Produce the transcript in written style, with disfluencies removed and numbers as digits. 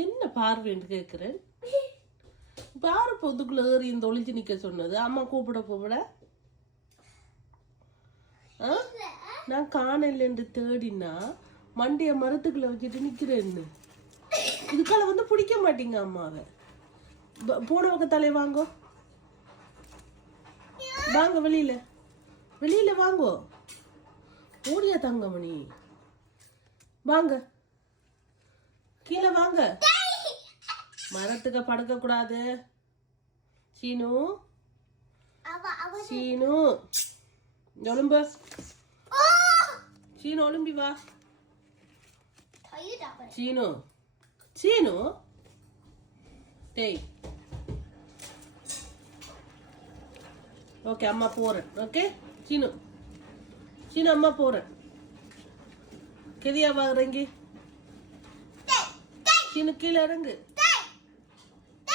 என்ன பார்வைன்னு கேட்கிறேன். பாரு பொதுக்குள்ள ஏறி இந்த ஒளிஞ்சு நிக்க சொன்னது. அம்மா கூப்பிட நான் காணல என்று தேடினா மண்டிய மரத்துக்குள்ள வச்சுட்டு நிக்கிறேன்னு. இதுக்கால வந்து பிடிக்க மாட்டீங்க அம்மாவை. போன பக்கத்தாலே வாங்கோ, வாங்க வெளியில வாங்கோ. ஓடியா தங்கமணி, வாங்க கீழே வாங்க. மரத்துக்கு படுக்க கூடாது. சீனு ஒழும்பு. சீனு ஒழும்பி வா. சீனு டேய். ஓகே அம்மா போறேன். ஓகே சீனு அம்மா போறேன். கெதியா வா இறங்கி. சீனு கீழே இறங்கு.